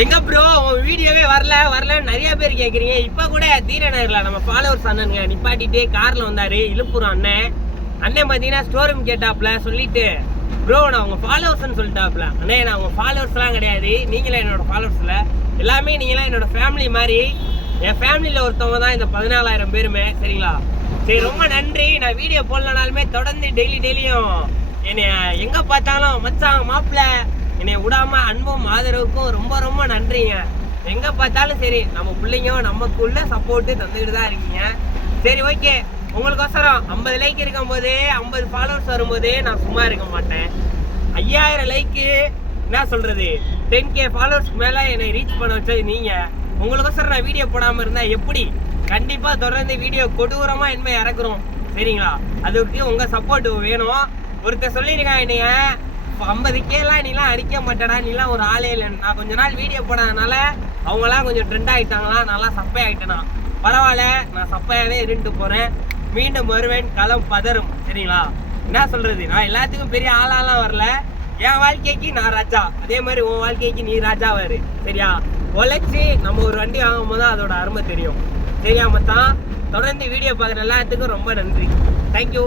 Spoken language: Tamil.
எங்க ப்ரோ உன் வீடியோவே வரல நிறைய பேர் கேக்குறீங்க. இப்ப கூட தீரநகர்ல நம்ம ஃபாலோவர்ஸ் அண்ணனுங்க நிப்பாட்டிட்டு கார்ல வந்தாரு இழுப்புறம் அண்ணன் பாத்தீங்கன்னா ஸ்டோரூம் கேட்டாப்ல சொல்லிட்டு ப்ரோ நான் உங்க ஃபாலோவர்ஸ்ன்னு சொல்லிட்டாப்ல. அண்ணே நான் உங்க ஃபாலோவர்ஸ்லாம் கிடையாது, நீங்களே என்னோட ஃபாலோவர்ஸ்ல எல்லாமே நீங்களாம் என்னோட ஃபேமிலி மாதிரி. என் ஃபேமிலியில ஒருத்தவங்க தான் இந்த 14,000 பேருமே. சரிங்களா? சரி ரொம்ப நன்றி. நான் வீடியோ போடலனாலுமே தொடர்ந்து டெய்லியும் என்னை எங்க பார்த்தாலும் மச்சான் மாப்பிள்ள என்னை விடாம அன்பும் ஆதரவுக்கும் ரொம்ப நன்றிங்க. எங்க பார்த்தாலும் சரி நம்ம பிள்ளைங்க நமக்குள்ள சப்போர்ட்டு தந்துக்கிட்டு தான் இருக்கீங்க. சரி ஓகே, உங்களுக்கோசரம் 50 லைக் இருக்கும் போதே 50 ஃபாலோவர்ஸ் வரும்போதே நான் சும்மா இருக்க மாட்டேன். 5000 லைக்கு என்ன சொல்றது 10K ஃபாலோவர்ஸ்க்கு மேல என்னை ரீச் பண்ண வச்சது நீங்க. உங்களுக்கோசரம் நான் வீடியோ போடாம இருந்தா எப்படி? கண்டிப்பா தொடர்ந்து வீடியோ கொடூரமா இனிமே இறக்குறோம். சரிங்களா? அதுக்கு உங்க சப்போர்ட் வேணும். ஒருத்தர் சொல்லியிருக்கான் என்னைய 50Kலாம் நீலாம் அடிக்க மாட்டேடா, நீலாம் ஒரு ஆளே இல்லைன்னு. நான் கொஞ்ச நாள் வீடியோ போடாதனால அவங்களாம் கொஞ்சம் ட்ரெண்ட் ஆகிட்டாங்களா, நல்லா சப்பையாகிட்டேனா. பரவாயில்ல, நான் சப்பையாவே இருந்துட்டு போறேன். மீண்டும் வருவேன், களம் பதறும். சரிங்களா? என்ன சொல்றது, நான் எல்லாத்துக்கும் பெரிய ஆளாலாம் வரல. என் வாழ்க்கைக்கு நான் ராஜா, அதே மாதிரி உன் வாழ்க்கைக்கு நீ ராஜாவாரு. சரியா? உழைச்சி நம்ம ஒரு வண்டி வாங்கும் போது அதோட அருமை தெரியும். சரியா மச்சான்? தொடர்ந்து வீடியோ பார்க்குற எல்லாத்துக்கும் ரொம்ப நன்றி. தேங்க்யூ.